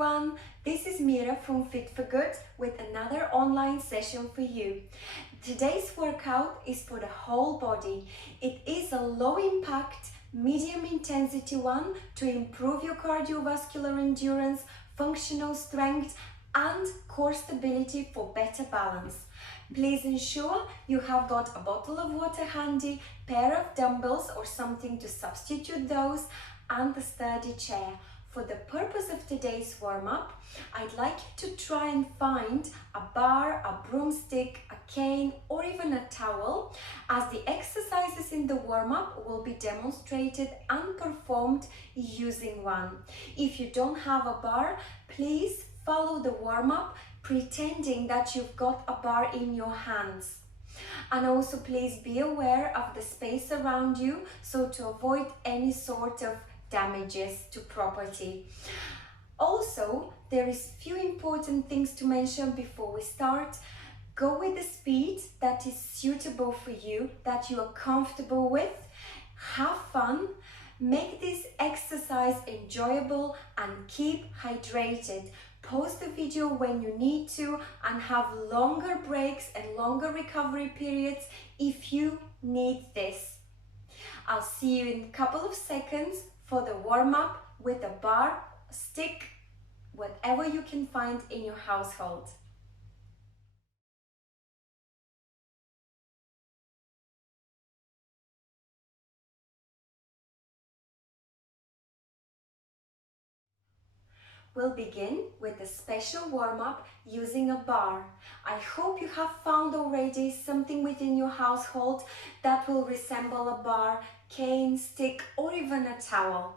everyone, this is Mira from Fit for Good with another online session for you. Today's workout is for the whole body. It is a low impact, medium intensity one to improve your cardiovascular endurance, functional strength and core stability for better balance. Please ensure you have got a bottle of water handy, pair of dumbbells or something to substitute those, and a sturdy chair. For the purpose of today's warm-up, I'd like you to try and find a bar, a broomstick, a cane or even a towel, as the exercises in the warm-up will be demonstrated and performed using one. If you don't have a bar, please follow the warm-up pretending that you've got a bar in your hands. And also please be aware of the space around you, so to avoid any sort of damages to property. Also, there is few important things to mention before we start. Go with the speed that is suitable for you, that you are comfortable with. Have fun, make this exercise enjoyable and keep hydrated. Pause the video when you need to and have longer breaks and longer recovery periods if you need this. I'll see you in a couple of seconds for the warm-up with a bar, stick, whatever you can find in your household. We'll begin with a special warm-up using a bar. I hope you have found already something within your household that will resemble a bar, cane, stick or even a towel.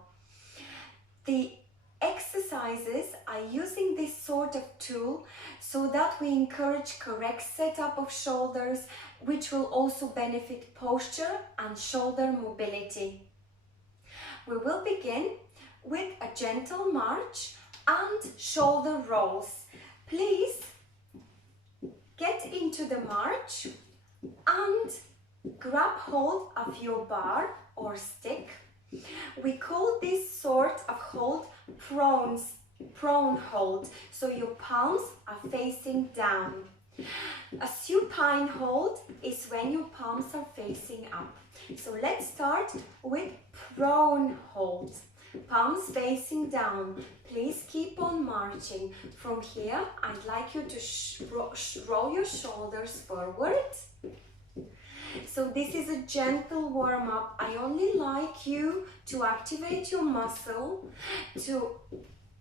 The exercises are using this sort of tool so that we encourage correct setup of shoulders, which will also benefit posture and shoulder mobility. We will begin with a gentle march and shoulder rolls. Please get into the march and grab hold of your bar or stick. We call this sort of hold prone hold, so your palms are facing down. A supine hold is when your palms are facing up. So let's start with prone hold. Palms facing down. Please keep on marching. From here, I'd like you to roll your shoulders forward. So this is a gentle warm-up. I only like you to activate your muscle, to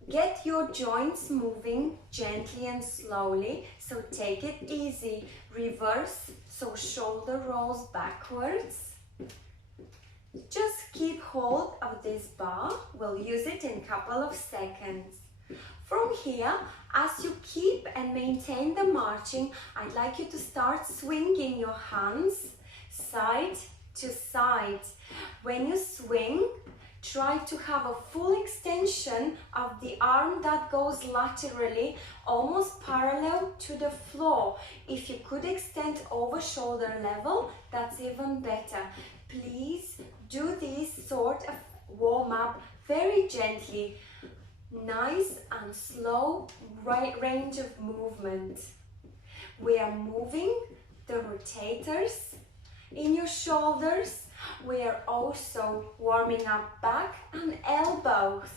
get your joints moving gently and slowly. So take it easy. Reverse, so shoulder rolls backwards. Just keep hold of this bar. We'll use it in a couple of seconds. From here, as you keep and maintain the marching, I'd like you to start swinging your hands side to side. When you swing, try to have a full extension of the arm that goes laterally, almost parallel to the floor. If you could extend over shoulder level, that's even better. Please do this sort of warm-up very gently. Nice and slow range of movement. We are moving the rotators in your shoulders. We are also warming up back and elbows,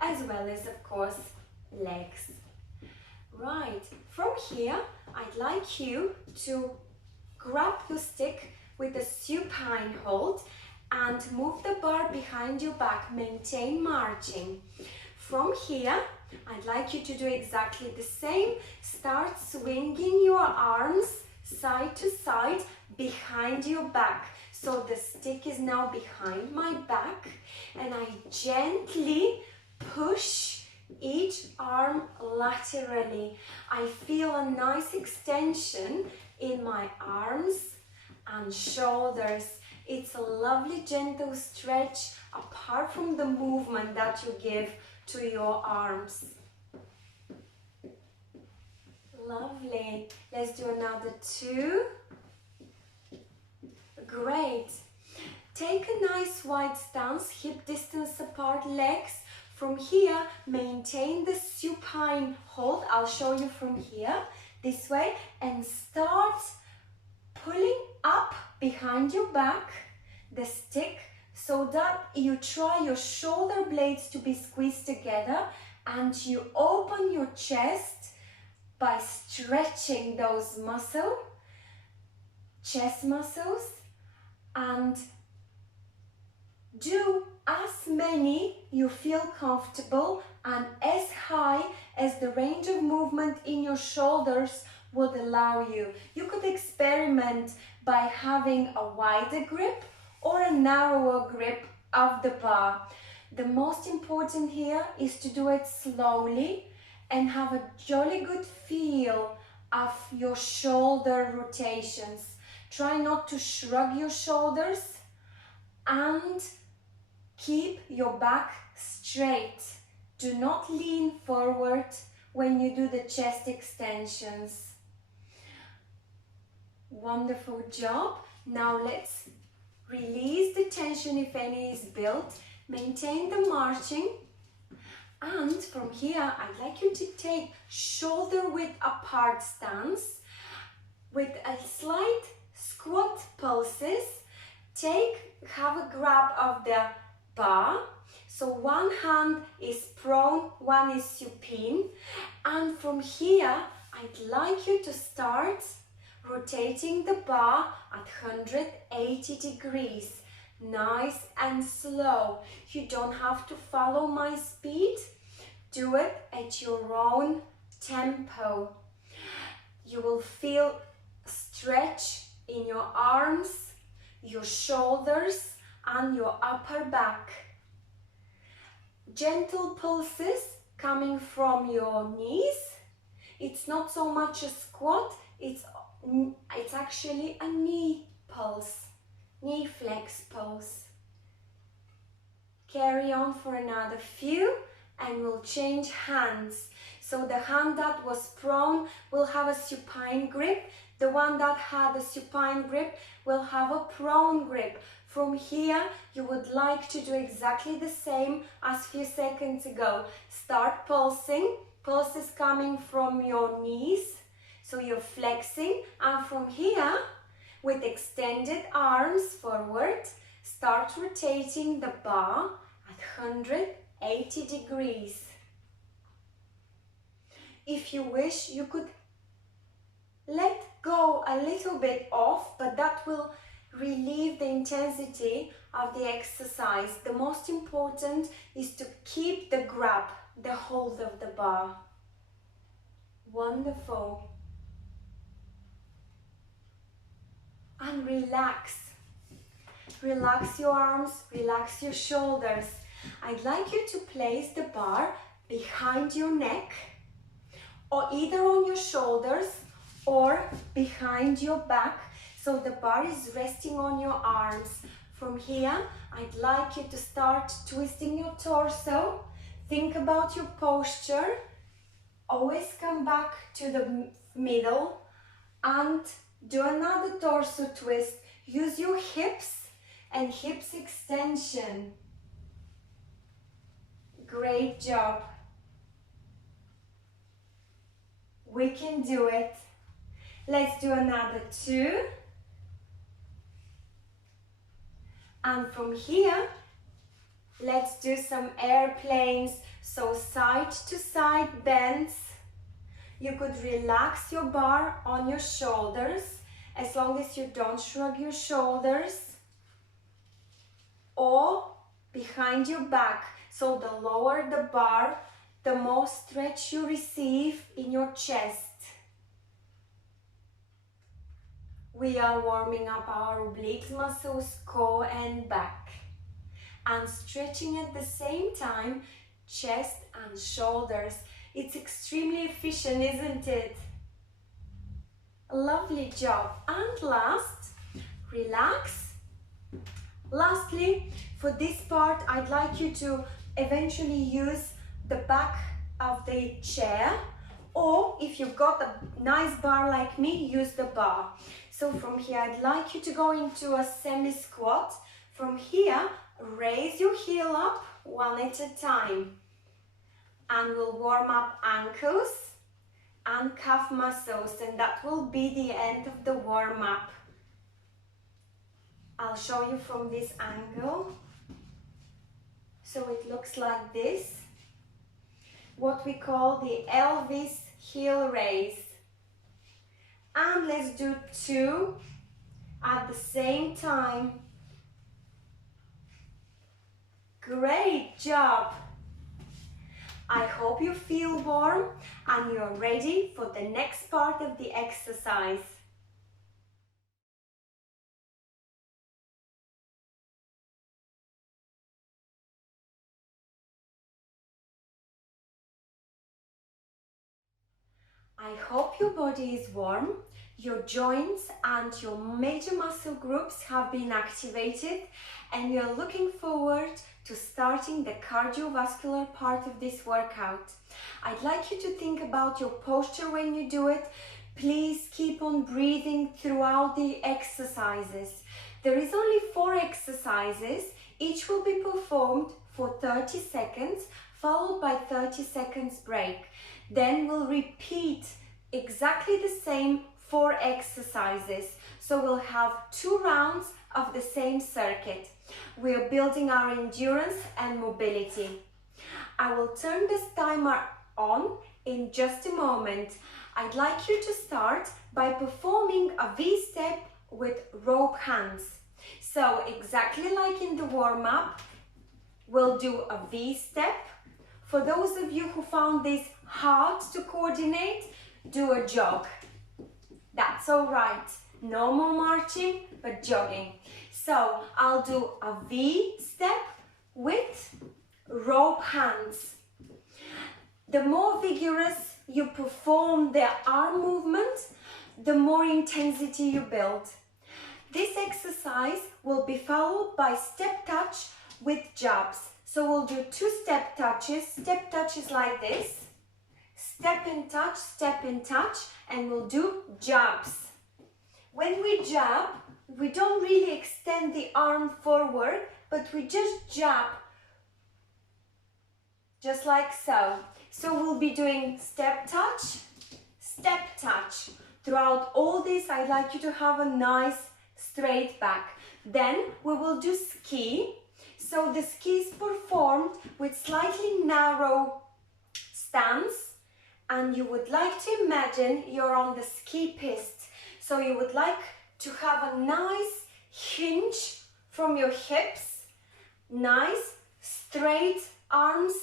as well as, of course, legs. Right, from here, I'd like you to grab your stick with a supine hold and move the bar behind your back. Maintain marching. From here, I'd like you to do exactly the same. Start swinging your arms side to side behind your back. So the stick is now behind my back and I gently push each arm laterally. I feel a nice extension in my arms and shoulders. It's a lovely gentle stretch apart from the movement that you give to your arms. Lovely. Let's do another two. Great. Take a nice wide stance, hip distance apart legs. From here, maintain the supine hold. I'll show you from here, this way, and start pulling up behind your back the stick so that you try your shoulder blades to be squeezed together and you open your chest by stretching those chest muscles, and do as many you feel comfortable and as high as the range of movement in your shoulders would allow you. You could experiment by having a wider grip or a narrower grip of the bar. The most important here is to do it slowly and have a jolly good feel of your shoulder rotations. Try not to shrug your shoulders and keep your back straight. Do not lean forward when you do the chest extensions. Wonderful job. Now let's release the tension if any is built. Maintain the marching. And from here, I'd like you to take shoulder width apart stance with a slight squat pulses. Have a grab of the bar. So one hand is prone, one is supine. And from here, I'd like you to start rotating the bar at 180 degrees. Nice and slow. You don't have to follow my speed. Do it at your own tempo. You will feel stretch in your arms, your shoulders, and your upper back. Gentle pulses coming from your knees. It's not so much a squat, it's actually a knee pulse, knee flex pulse. Carry on for another few and we'll change hands. So the hand that was prone will have a supine grip. The one that had a supine grip will have a prone grip. From here, you would like to do exactly the same as a few seconds ago. Start pulsing. Pulse is coming from your knees. So you're flexing, and from here, with extended arms forward, start rotating the bar at 180 degrees. If you wish, you could let go a little bit off, but that will relieve the intensity of the exercise. The most important is to keep the grab, the hold of the bar. Wonderful. And relax. Relax your arms, relax your shoulders. I'd like you to place the bar behind your neck, or either on your shoulders or behind your back, so the bar is resting on your arms. From here, I'd like you to start twisting your torso. Think about your posture. Always come back to the middle and do another torso twist. Use your hips and hips extension. Great job. We can do it. Let's do another two. And from here, let's do some airplanes. So side to side bends. You could relax your bar on your shoulders as long as you don't shrug your shoulders, or behind your back. So the lower the bar, the more stretch you receive in your chest. We are warming up our oblique muscles, core and back, and stretching at the same time chest and shoulders. It's extremely efficient, isn't it? Lovely job. And last, relax. Lastly, for this part, I'd like you to eventually use the back of the chair, or if you've got a nice bar like me, use the bar. So from here, I'd like you to go into a semi-squat. From here, raise your heel up one at a time. and we'll warm up ankles and calf muscles, and that will be the end of the warm-up. I'll show you from this angle. So it looks like this, what we call the Elvis heel raise. And let's do 2 at the same time. Great job! I hope you feel warm and you're ready for the next part of the exercise. I hope your body is warm, your joints and your major muscle groups have been activated, and you're looking forward to starting the cardiovascular part of this workout. I'd like you to think about your posture when you do it. Please keep on breathing throughout the exercises. There is only 4 exercises. Each will be performed for 30 seconds, followed by 30 seconds break. Then we'll repeat exactly the same 4 exercises. So we'll have 2 rounds of the same circuit. We're building our endurance and mobility. I will turn this timer on in just a moment. I'd like you to start by performing a V-step with rope hands. So exactly like in the warm-up, we'll do a V-step. For those of you who found this hard to coordinate, do a jog. That's all right. No more marching, but jogging. So I'll do a V-step with rope hands. The more vigorous you perform the arm movement, the more intensity you build. This exercise will be followed by step touch with jabs. So we'll do 2 step touches like this. Step and touch, and we'll do jabs. When we jab, we don't really extend the arm forward, but we just jab, just like so. So we'll be doing step touch. Throughout all this, I'd like you to have a nice straight back. Then we will do ski. So the ski is performed with slightly narrow stance, and you would like to imagine you're on the ski piste. So you would like to have a nice hinge from your hips, nice straight arms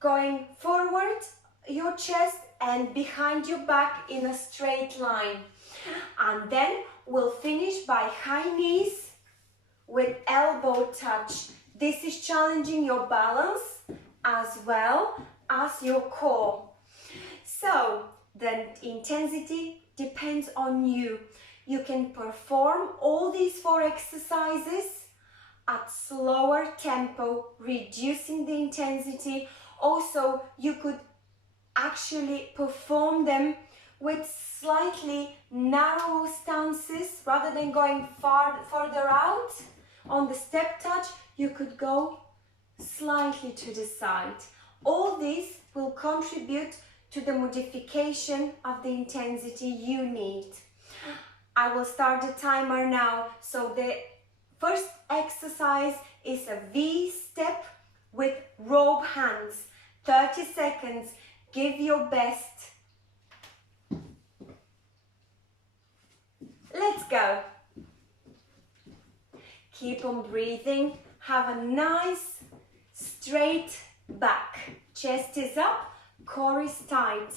going forward, your chest and behind your back in a straight line. And then we'll finish by high knees with elbow touch. This is challenging your balance as well as your core. So the intensity depends on you. You can perform all these 4 exercises at slower tempo, reducing the intensity. Also, you could actually perform them with slightly narrow stances rather than going further out. On the step touch, you could go slightly to the side. All these will contribute to the modification of the intensity you need. I will start the timer now. So the first exercise is a V-step with rope hands. 30 seconds. Give your best. Let's go. Keep on breathing. Have a nice straight back. Chest is up, core is tight.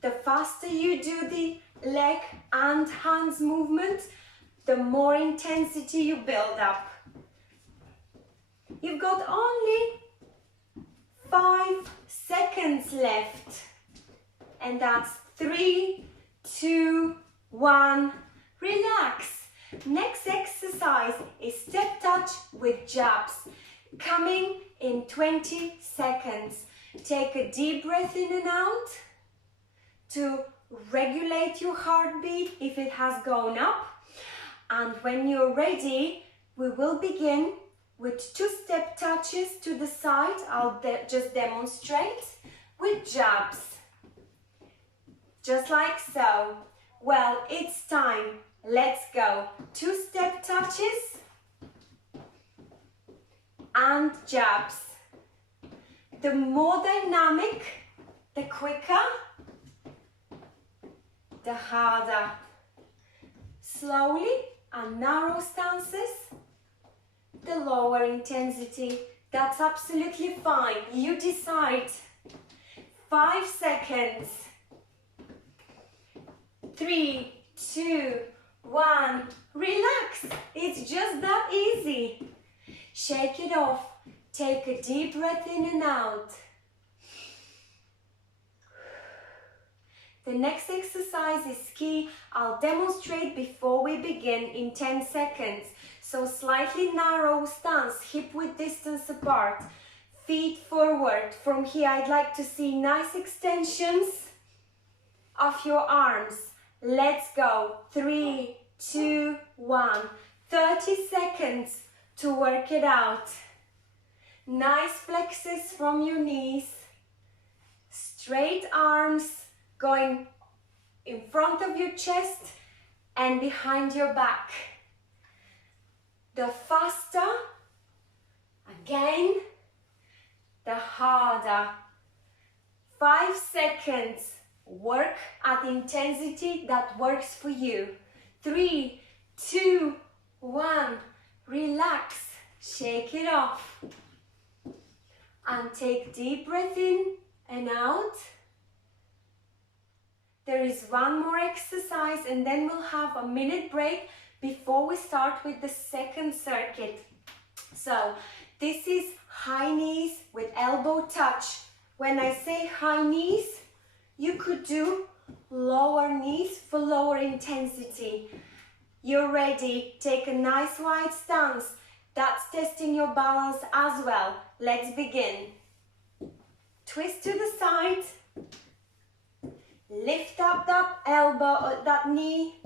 The faster you do the leg and hands movement, the more intensity you build up. You've got only 5 seconds left. And that's 3, 2, 1. Relax. Next exercise is step touch with jabs. Coming in 20 seconds. Take a deep breath in and out to regulate your heartbeat if it has gone up. And when you're ready, we will begin with two-step touches to the side. I'll just demonstrate with jabs, just like so. Well, it's time. Let's go. Two-step touches and jabs. The more dynamic, the quicker, the harder. Slowly and narrow stances, the lower intensity. That's absolutely fine. You decide. 5 seconds. 3, 2, 1. Relax. It's just that easy. Shake it off. Take a deep breath in and out. The next exercise is key. I'll demonstrate before we begin in 10 seconds. So slightly narrow stance, hip width distance apart, feet forward. From here, I'd like to see nice extensions of your arms. Let's go. 3, 2, 1. 30 seconds to work it out. Nice flexes from your knees. Straight arms going in front of your chest and behind your back. The faster, again, the harder. 5 seconds. Work at the intensity that works for you. 3, 2, 1. Relax. Shake it off. And take deep breath in and out. There is one more exercise and then we'll have a minute break before we start with the second circuit. So this is high knees with elbow touch. When I say high knees, you could do lower knees for lower intensity. You're ready. Take a nice wide stance. That's testing your balance as well. Let's begin. Twist to the side. Lift up that elbow, that knee.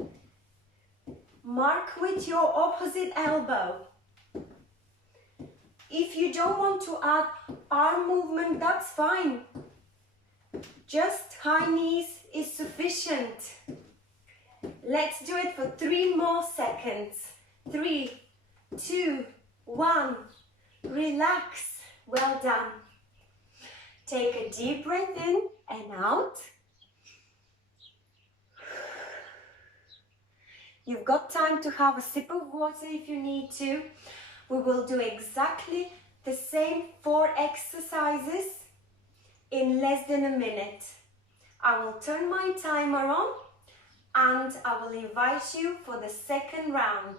Mark with your opposite elbow. If you don't want to add arm movement, that's fine. Just high knees is sufficient. Let's do it for 3 more seconds. 3, 2, 1. Relax. Well done. Take a deep breath in and out. You've got time to have a sip of water if you need to. We will do exactly the same 4 exercises in less than a minute. I will turn my timer on and I will invite you for the second round.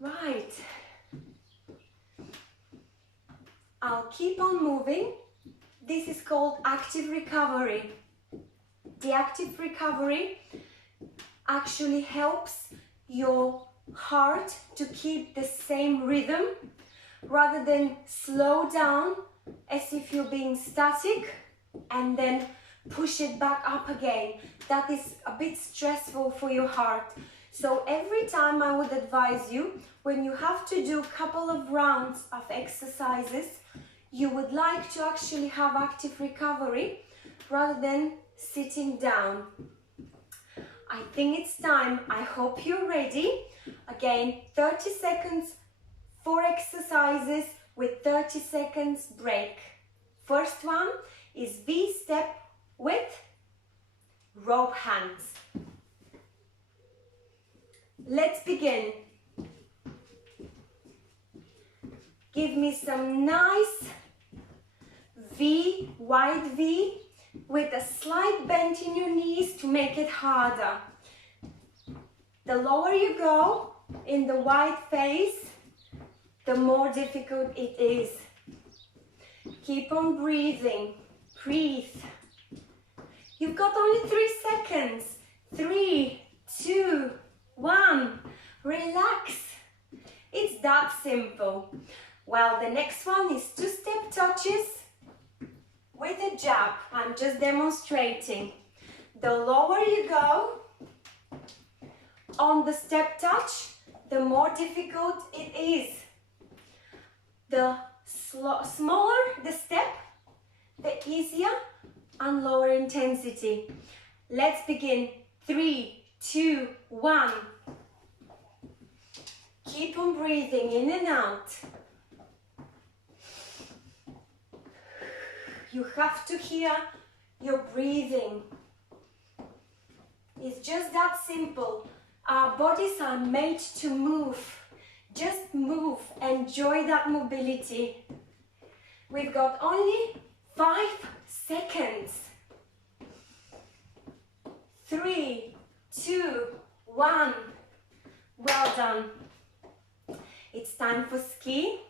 Right. I'll keep on moving. This is called active recovery. The active recovery actually helps your heart to keep the same rhythm rather than slow down as if you're being static and then push it back up again. That is a bit stressful for your heart. So every time I would advise you, when you have to do a couple of rounds of exercises, you would like to actually have active recovery rather than sitting down. I think it's time. I hope you're ready. Again, 30 seconds, 4 exercises with 30 seconds break. First one is V-step with rope hands. Let's begin. Give me some nice V, wide V, with a slight bend in your knees to make it harder. The lower you go in the wide phase, the more difficult it is. Keep on breathing. Breathe. You've got only 3 seconds. 3, 2, 1. Relax. It's that simple. Well, the next one is 2-step touches with a jab. I'm just demonstrating. The lower you go, on the step touch, the more difficult it is. The smaller the step, the easier and lower intensity. Let's begin. 3, 2, 1. Keep on breathing in and out. You have to hear your breathing. It's just that simple. Our bodies are made to move. Just move. Enjoy that mobility. We've got only 5 seconds. 3, 2, 1. Well done. It's time for ski.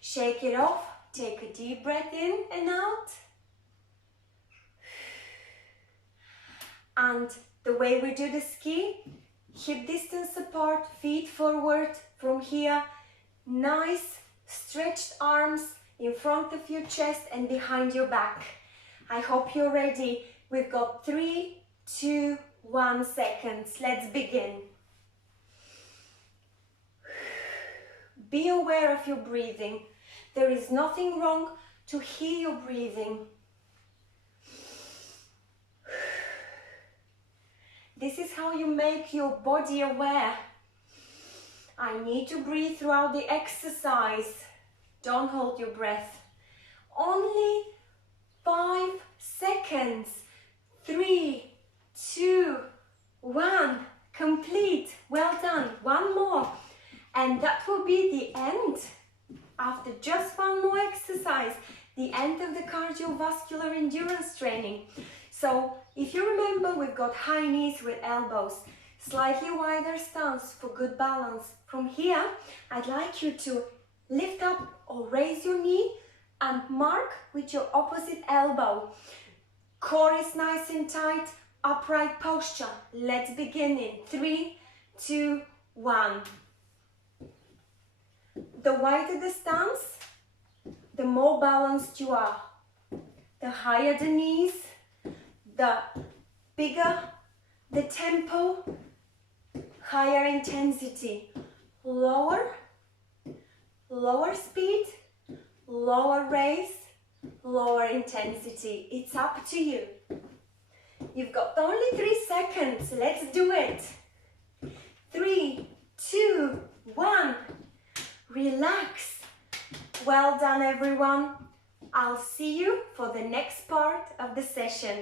Shake it off. Take a deep breath in and out. And the way we do the ski, hip distance apart, feet forward from here. Nice stretched arms in front of your chest and behind your back. I hope you're ready. We've got 3, 2, 1 seconds. Let's begin. Be aware of your breathing. There is nothing wrong to hear your breathing. This is how you make your body aware. I need to breathe throughout the exercise. Don't hold your breath. Only 5 seconds. 3, 2, 1. Complete. Well done. One more. And that will be the end. After just one more exercise, the end of the cardiovascular endurance training. So if you remember, we've got high knees with elbows, slightly wider stance for good balance. From here, I'd like you to lift up or raise your knee and mark with your opposite elbow. Core is nice and tight, upright posture. Let's begin in 3, 2, 1. The wider the stance, the more balanced you are. The higher the knees, the bigger the tempo, higher intensity. Lower speed, lower raise, lower intensity. It's up to you. You've got only 3 seconds. Let's do it. 3, 2, 1. Relax. Well done, everyone. I'll see you for the next part of the session.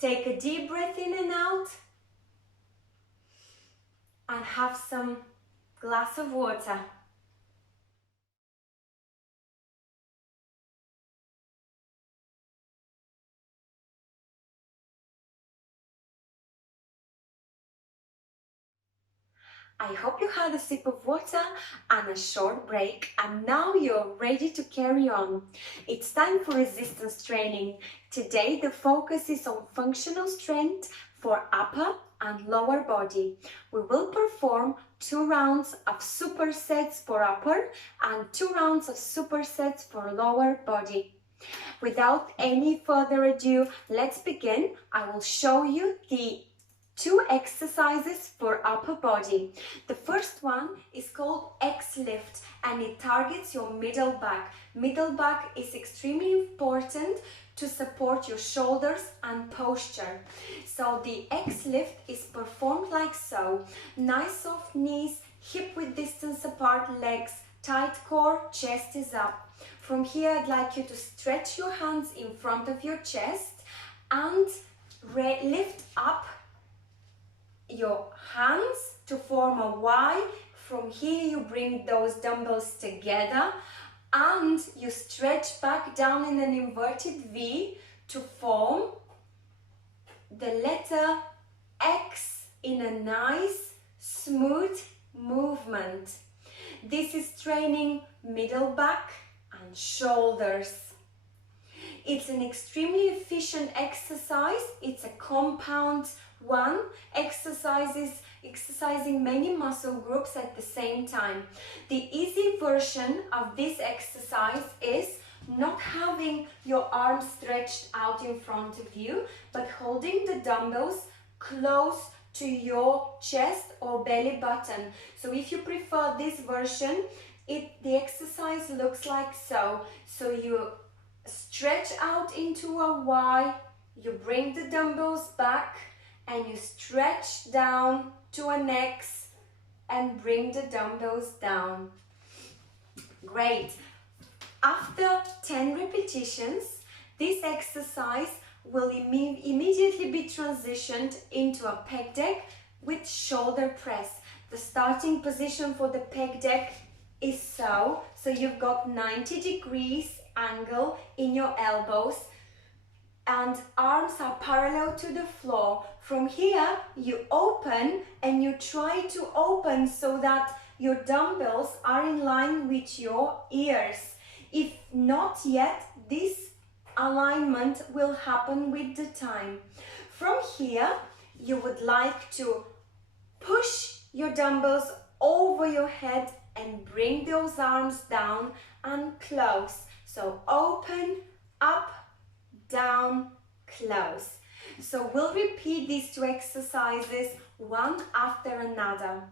Take a deep breath in and out and have some glass of water. I hope you had a sip of water and a short break, and now you're ready to carry on. It's time for resistance training. Today the focus is on functional strength for upper and lower body. We will perform 2 rounds of supersets for upper and 2 rounds of supersets for lower body. Without any further ado, let's begin. I will show you the 2 exercises for upper body. The first one is called X-lift and it targets your middle back. Middle back is extremely important to support your shoulders and posture. So the X-lift is performed like so. Nice soft knees, hip width distance apart legs, tight core, chest is up. From here I'd like you to stretch your hands in front of your chest and lift up your hands to form a Y. From here you bring those dumbbells together and you stretch back down in an inverted V to form the letter X in a nice smooth movement. This is training middle back and shoulders. It's an extremely efficient exercise. It's a compound one, exercising many muscle groups at the same time. The easy version of this exercise is not having your arms stretched out in front of you, but holding the dumbbells close to your chest or belly button. So if you prefer this version, the exercise looks like so. So you stretch out into a Y, you bring the dumbbells back, and you stretch down to an X and bring the dumbbells down. Great. After 10 repetitions, this exercise will immediately be transitioned into a pec deck with shoulder press. The starting position for the pec deck is so you've got 90 degrees angle in your elbows and arms are parallel to the floor. From here, you open and you try to open so that your dumbbells are in line with your ears. If not yet, this alignment will happen with the time. From here, you would like to push your dumbbells over your head and bring those arms down and close. So open, up, down, close. So we'll repeat these two exercises one after another.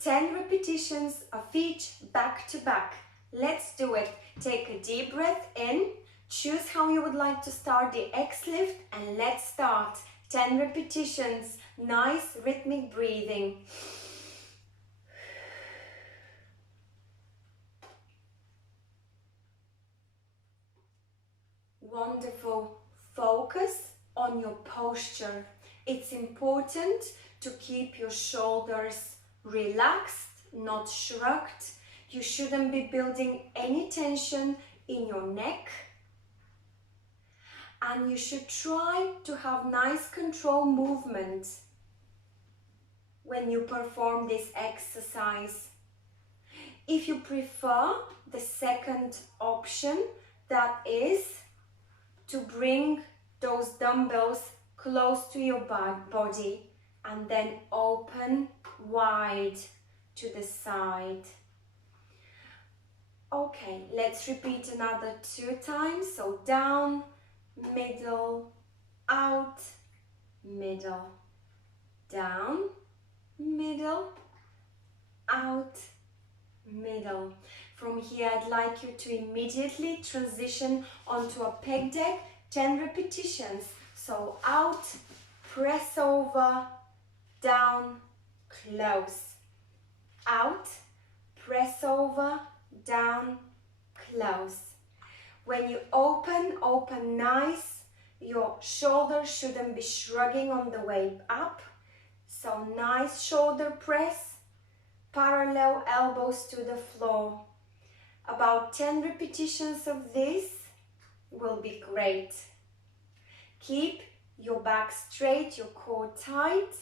10 repetitions of each back to back. Let's do it. Take a deep breath in. Choose how you would like to start the X lift and let's start. 10 repetitions. Nice rhythmic breathing. Wonderful. Focus on your posture. It's important to keep your shoulders relaxed, not shrugged. You shouldn't be building any tension in your neck. And you should try to have nice control movement when you perform this exercise. If you prefer the second option, that is to bring those dumbbells close to your body and then open wide to the side. Okay, let's repeat another 2 times. So down, middle, out, middle, down, middle, out, middle. From here, I'd like you to immediately transition onto a pec deck, 10 repetitions. So out, press over, down, close. Out, press over, down, close. When you open nice. Your shoulders shouldn't be shrugging on the way up. So nice shoulder press, parallel elbows to the floor. About 10 repetitions of this will be great. Keep your back straight, your core tight.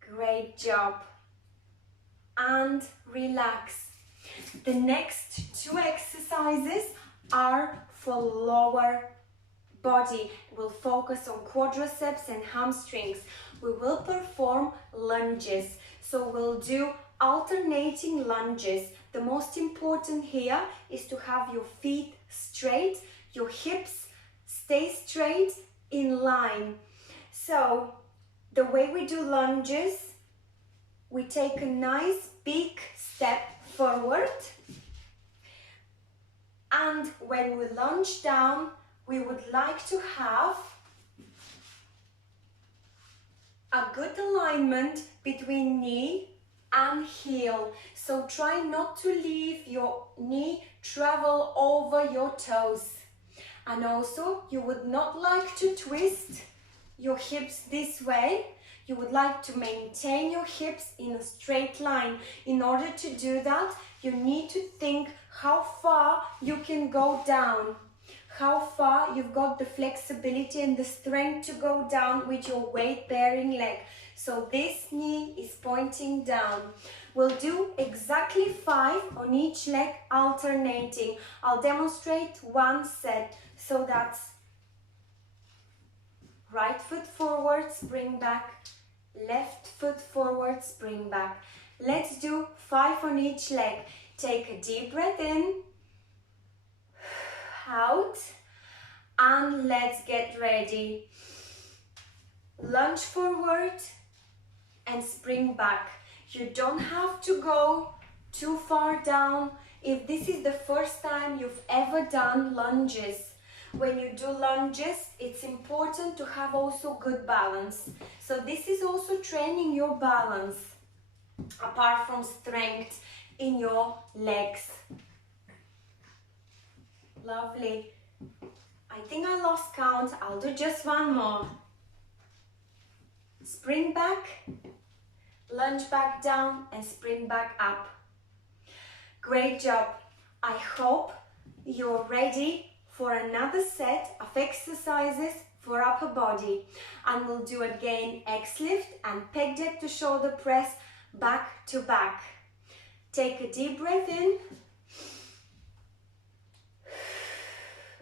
Great job. And relax. The next 2 exercises are for lower body. We'll focus on quadriceps and hamstrings. We will perform lunges. So we'll do alternating lunges. The most important here is to have your feet straight, your hips stay straight in line. So the way we do lunges, we take a nice big step forward, and when we lunge down, we would like to have a good alignment between knee and heel. So try not to leave your knee travel over your toes. And also, you would not like to twist your hips this way. You would like to maintain your hips in a straight line. In order to do that, you need to think how far you can go down, how far you've got the flexibility and the strength to go down with your weight-bearing leg. So this knee is pointing down. We'll do exactly 5 on each leg, alternating. I'll demonstrate 1 set. So that's right foot forward, spring back, left foot forward, spring back. Let's do 5 on each leg. Take a deep breath in, out, and let's get ready. lunge forward and spring back. You don't have to go too far down. If this is the first time you've ever done lunges, when you do lunges, it's important to have also good balance. So this is also training your balance, apart from strength in your legs. Lovely. I think I lost count. I'll do just one more. Spring back, lunge back down and spring back up. Great job. I hope you're ready for another set of exercises for upper body. And we'll do again X-lift and pec deck to shoulder press back to back. Take a deep breath in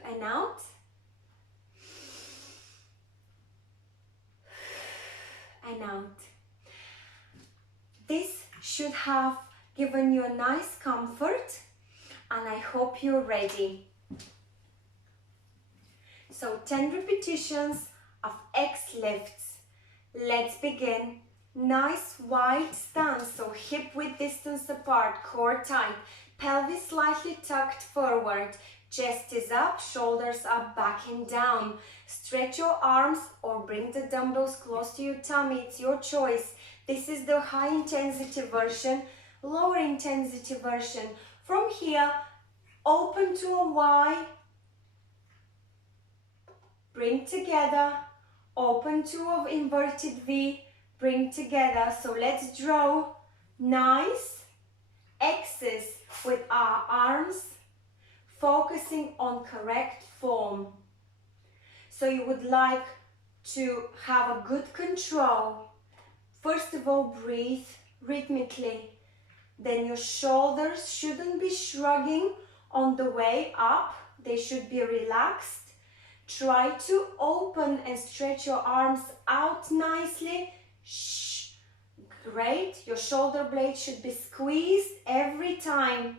and out. And out. This should have given you a nice comfort, and I hope you're ready. So 10 repetitions of X lifts. Let's begin. Nice wide stance, so hip width distance apart, core tight, pelvis slightly tucked forward, chest is up, shoulders up, back and down. Stretch your arms or bring the dumbbells close to your tummy, it's your choice. This is the high intensity version, lower intensity version. From here, open to a Y, bring together, open to an inverted V, bring together. So let's draw nice X's with our arms, focusing on correct form. So you would like to have a good control. First of all, breathe rhythmically. Then your shoulders shouldn't be shrugging on the way up. They should be relaxed. Try to open and stretch your arms out nicely. Shh. Great. Your shoulder blade should be squeezed every time.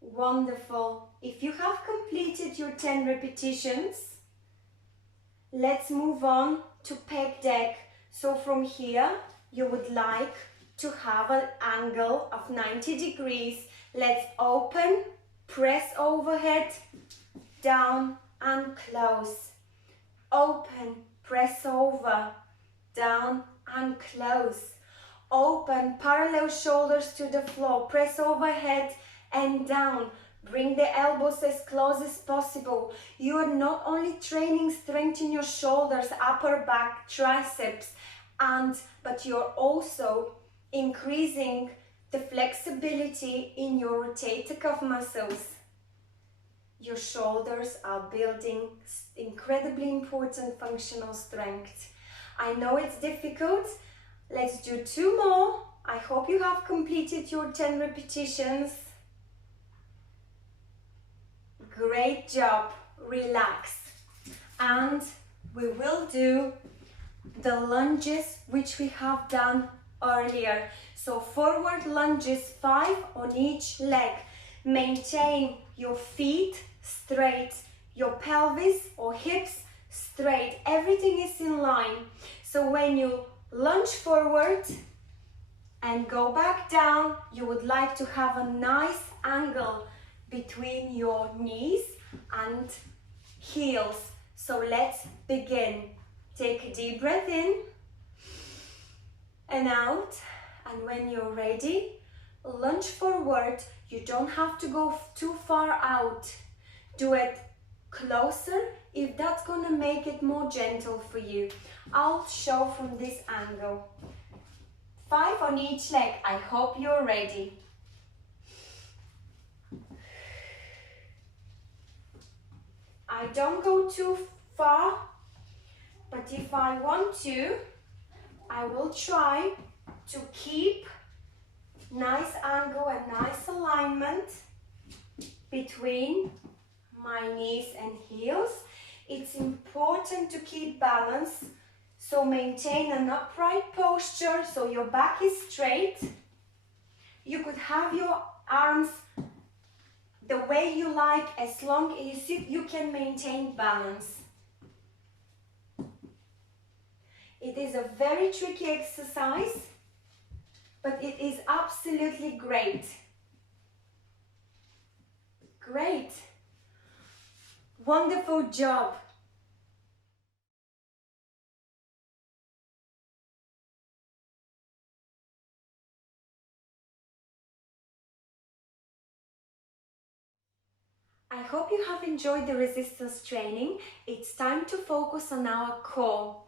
Wonderful. If you have completed your 10 repetitions, let's move on to pec deck. So from here, you would like to have an angle of 90 degrees. Let's open, press overhead, down and close. Open, press over, down and close. Open, parallel shoulders to the floor, press overhead and down. Bring the elbows as close as possible. You are not only training strength in your shoulders, upper back, triceps, but you're also increasing the flexibility in your rotator cuff muscles. Your shoulders are building incredibly important functional strength. I know it's difficult. Let's do 2 more. I hope you have completed your 10 repetitions. Great job. Relax. And we will do the lunges which we have done earlier. So forward lunges, 5 on each leg. Maintain your feet straight, your pelvis or hips straight. Everything is in line. So when you lunge forward and go back down, you would like to have a nice angle between your knees and heels. So let's begin. Take a deep breath in and out. And when you're ready, lunge forward. You don't have to go too far out. Do it closer if that's gonna make it more gentle for you. I'll show from this angle. 5 on each leg. I hope you're ready. I don't go too far, but if I want to, I will try to keep nice angle and nice alignment between my knees and heels. It's important to keep balance, so maintain an upright posture so your back is straight. You could have your arms the way you like, as long as you can maintain balance. It is a very tricky exercise, but it is absolutely great. Great. Wonderful job. I hope you have enjoyed the resistance training. It's time to focus on our core.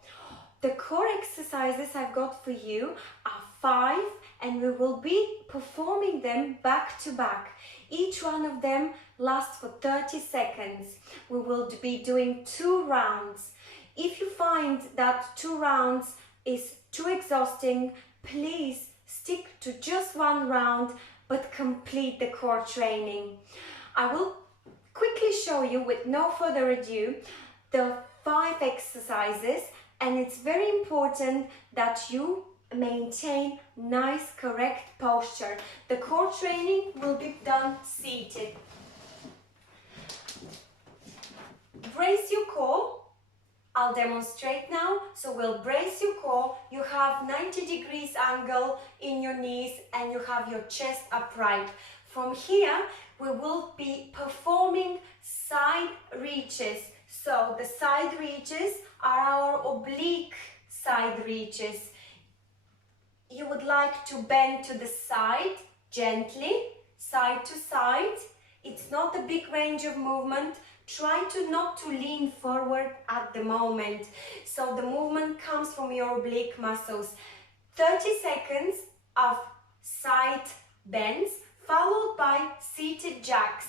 The core exercises I've got for you are 5, and we will be performing them back to back. Each one of them lasts for 30 seconds. We will be doing 2 rounds. If you find that 2 rounds is too exhausting, please stick to just 1 round but complete the core training. I will quickly show you, with no further ado, the 5 exercises, and it's very important that you maintain nice, correct posture. The core training will be done seated. Brace your core. I'll demonstrate now. So we'll brace your core. You have 90 degrees angle in your knees and you have your chest upright. From here, we will be performing side reaches. So the side reaches are our oblique side reaches. You would like to bend to the side gently, side to side. It's not a big range of movement. Try to not to lean forward at the moment. So the movement comes from your oblique muscles. 30 seconds of side bends followed by seated jacks.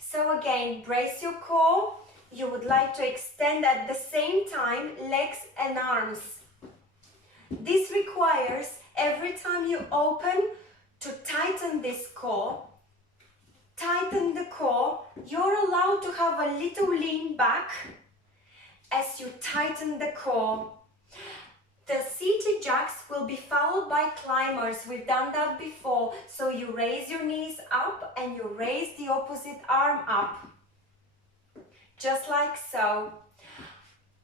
So again, brace your core. You would like to extend at the same time legs and arms. This requires every time you open to tighten this core. Tighten the core. You're allowed to have a little lean back as you tighten the core. The seated jacks will be followed by climbers. We've done that before. So you raise your knees up and you raise the opposite arm up. Just like so.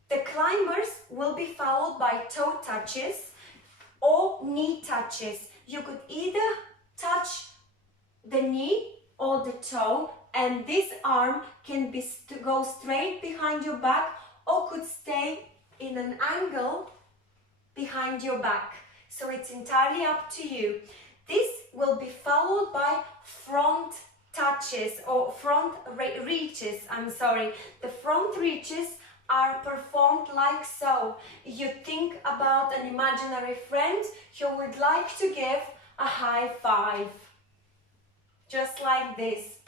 The climbers will be followed by toe touches or knee touches. You could either touch the knee or the toe, and this arm can go straight behind your back or could stay in an angle behind your back. So it's entirely up to you. This will be followed by front touches or front reaches. The front reaches are performed like so. You think about an imaginary friend who would like to give a high five. Just like this.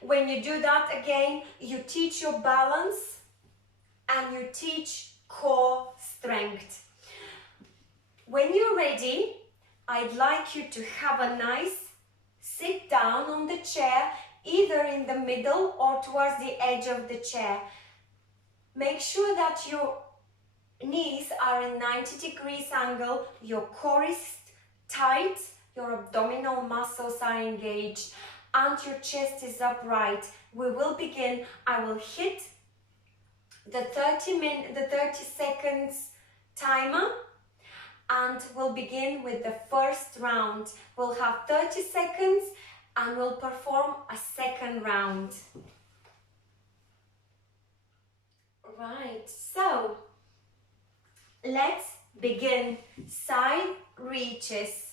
When you do that again, you teach your balance and you teach core strength. When you're ready, I'd like you to have a nice sit down on the chair, either in the middle or towards the edge of the chair. Make sure that your knees are in 90 degrees angle, your core is tight, your abdominal muscles are engaged, and your chest is upright. We will begin. I will hit the 30 seconds timer, and we'll begin with the first round. We'll have 30 seconds and we'll perform a second round. Right, so let's begin. Side reaches.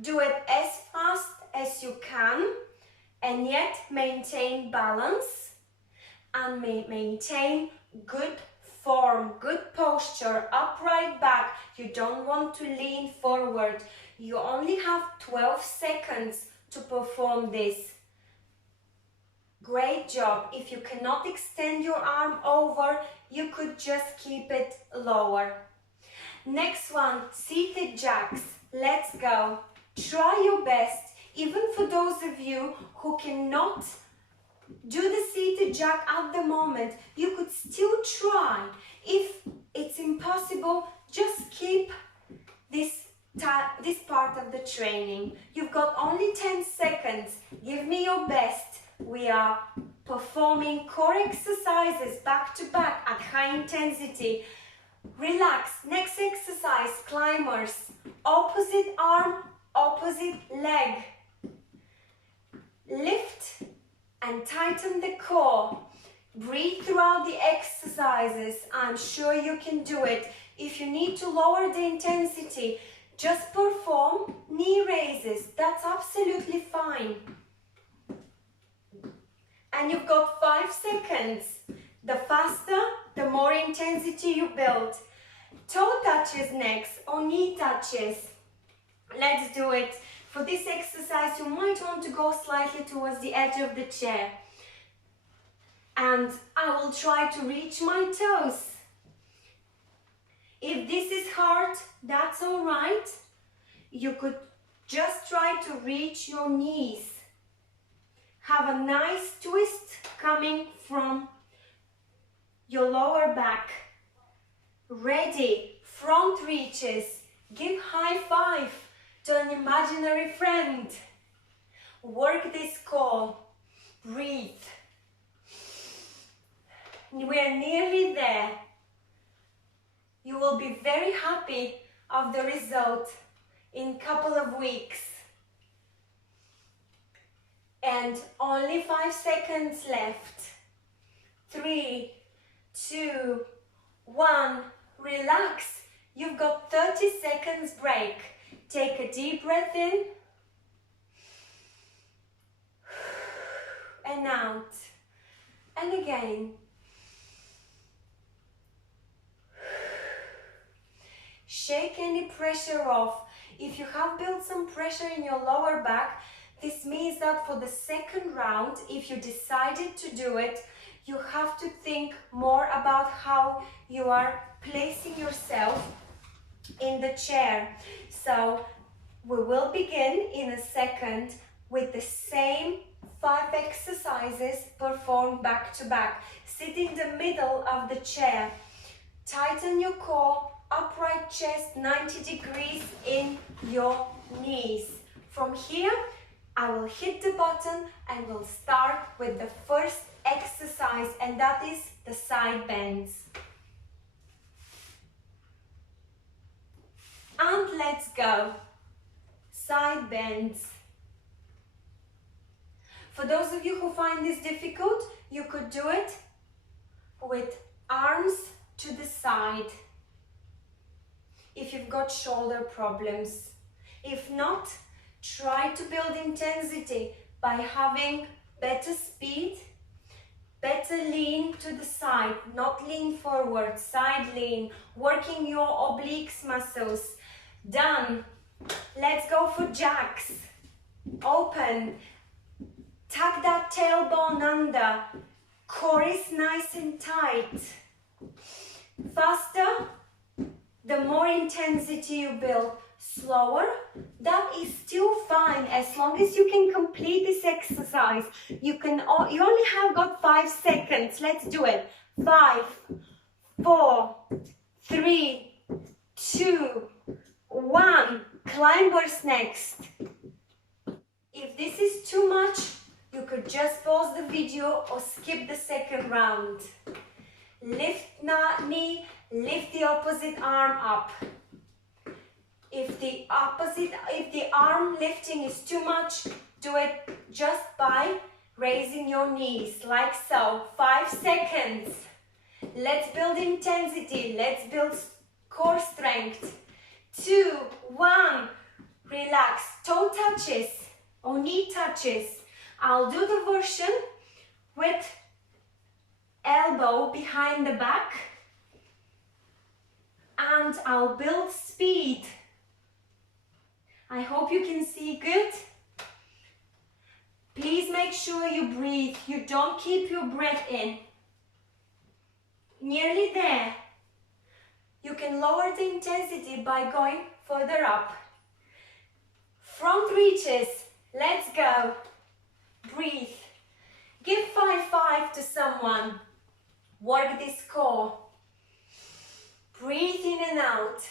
Do it as fast as you can and yet maintain balance and maintain good form, good posture, upright back. You don't want to lean forward. You only have 12 seconds to perform this. Great job. If you cannot extend your arm over, you could just keep it lower. Next one, seated jacks. Let's go. Try your best. Even for those of you who cannot do the seated jack at the moment, you could still try. If it's impossible, just keep this part of the training. You've got only 10 seconds. Give me your best. We are performing core exercises back to back at high intensity. Relax. Next exercise, climbers. Opposite arm, opposite leg. Lift and tighten the core. Breathe throughout the exercises. I'm sure you can do it. If you need to lower the intensity, just perform knee raises. That's absolutely fine. And you've got 5 seconds. The faster, the more intensity you build. Toe touches next, or knee touches. Let's do it. For this exercise, you might want to go slightly towards the edge of the chair. And I will try to reach my toes. If this is hard, that's all right. You could just try to reach your knees. Have a nice twist coming from your lower back. Ready, front reaches. Give high five to an imaginary friend. Work this core. Breathe. We're nearly there. You will be very happy of the result in a couple of weeks. And only 5 seconds left. 3, 2, 1. Relax. You've got 30 seconds break. Take a deep breath in and out. And again. Shake any pressure off. If you have built some pressure in your lower back, this means that for the second round, if you decided to do it, you have to think more about how you are placing yourself in the chair. So we will begin in a second with the same 5 exercises performed back to back. Sit in the middle of the chair. Tighten your core, upright chest, 90 degrees in your knees. From here, I will hit the button and we'll start with the first exercise, and that is the side bends. And let's go. Side bends. For those of you who find this difficult, you could do it with arms to the side if you've got shoulder problems. If not, try to build intensity by having better speed, better lean to the side, not lean forward, side lean, working your obliques muscles. Done. Let's go for jacks. Open. Tuck that tailbone under. Core is nice and tight. Faster, the more intensity you build. Slower, that is still fine as long as you can complete this exercise. You only have got 5 seconds. Let's do it. 5, 4, 3, 2, 1. Climbers next. If this is too much, you could just pause the video or skip the second round. Lift knee, lift the opposite arm up. If the arm lifting is too much, do it just by raising your knees, like so. 5 seconds. Let's build intensity. Let's build core strength. 2, 1. Relax. Toe touches or knee touches. I'll do the version with elbow behind the back. And I'll build speed. I hope you can see good. Please make sure you breathe. You don't keep your breath in. Nearly there. You can lower the intensity by going further up. Front reaches. Let's go. Breathe. Give 5-5 to someone. Work this core. Breathe in and out.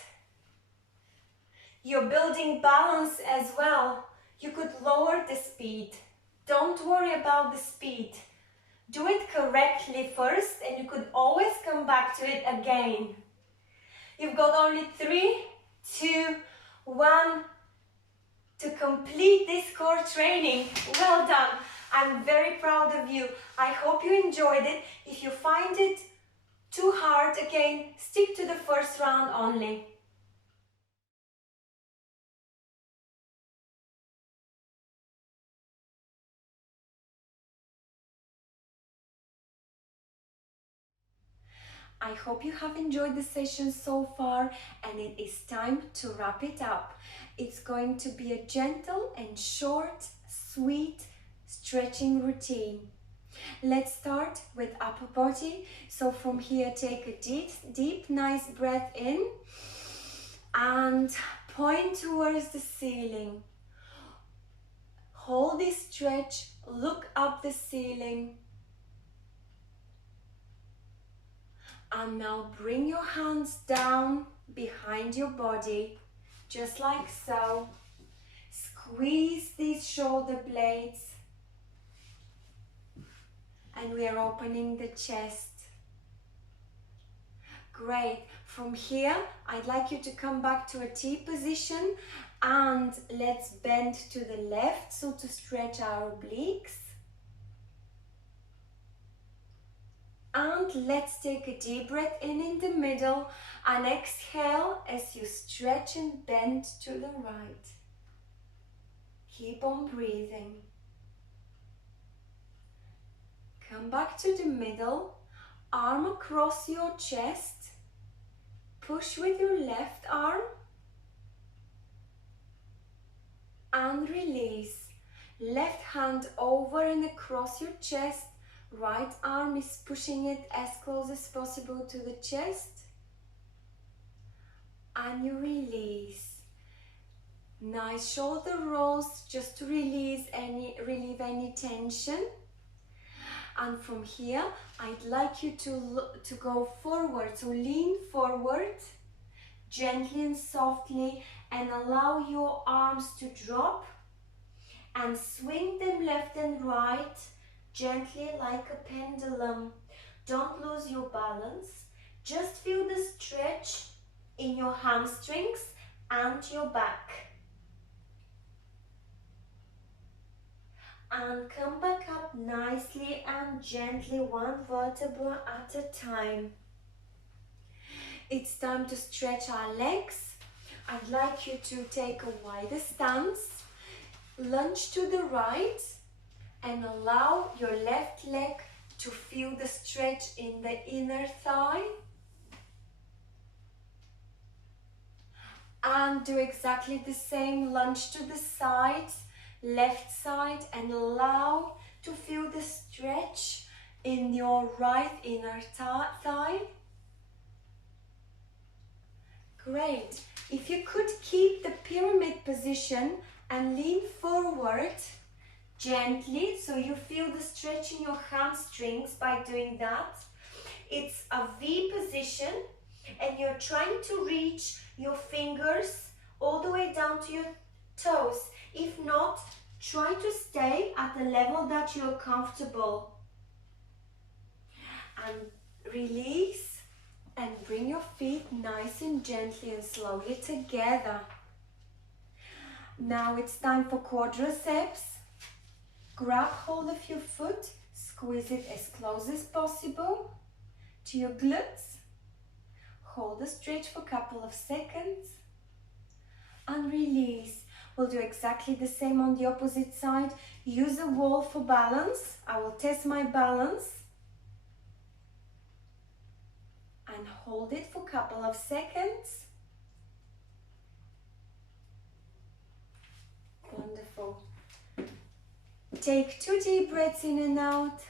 You're building balance as well. You could lower the speed. Don't worry about the speed. Do it correctly first and you could always come back to it again. You've got only 3, 2, 1 to complete this core training. Well done. I'm very proud of you. I hope you enjoyed it. If you find it too hard, again, stick to the first round only. I hope you have enjoyed the session so far, and it is time to wrap it up. It's going to be a gentle and short, sweet stretching routine. Let's start with upper body. So from here, take a deep, nice breath in and point towards the ceiling. Hold this stretch, look up the ceiling. And now bring your hands down behind your body, just like so. Squeeze these shoulder blades. And we are opening the chest. Great. From here, I'd like you to come back to a T position and let's bend to the left, so to stretch our obliques. And let's take a deep breath in the middle and exhale as you stretch and bend to the right. Keep on breathing. Come back to the middle, arm across your chest, push with your left arm and release. Left hand over and across your chest, right arm is pushing it as close as possible to the chest and you release. Nice shoulder rolls just to relieve any tension. And from here, I'd like you to go forward. So lean forward, gently and softly, and allow your arms to drop and swing them left and right, gently like a pendulum. Don't lose your balance. Just feel the stretch in your hamstrings and your back. And come back up nicely and gently, one vertebra at a time. It's time to stretch our legs. I'd like you to take a wider stance, lunge to the right and allow your left leg to feel the stretch in the inner thigh. And do exactly the same, lunge to the sides, left side, and allow to feel the stretch in your right inner thigh. Great. If you could keep the pyramid position and lean forward gently, so you feel the stretch in your hamstrings by doing that. It's a V position and you're trying to reach your fingers all the way down to your toes. If not, try to stay at the level that you're comfortable. And release and bring your feet nice and gently and slowly together. Now it's time for quadriceps. Grab hold of your foot, squeeze it as close as possible to your glutes. Hold the stretch for a couple of seconds and release. We'll do exactly the same on the opposite side. Use a wall for balance. I will test my balance. And hold it for a couple of seconds. Wonderful. Take 2 deep breaths in and out.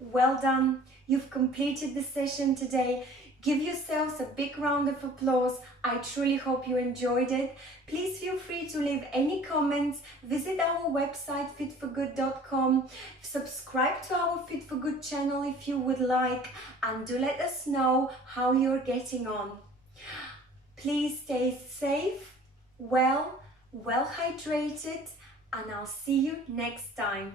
Well done. You've completed the session today. Give yourselves a big round of applause. I truly hope you enjoyed it. Please feel free to leave any comments. Visit our website fitforgood.com. Subscribe to our Fit for Good channel if you would like, and do let us know how you're getting on. Please stay safe, well, well hydrated, and I'll see you next time.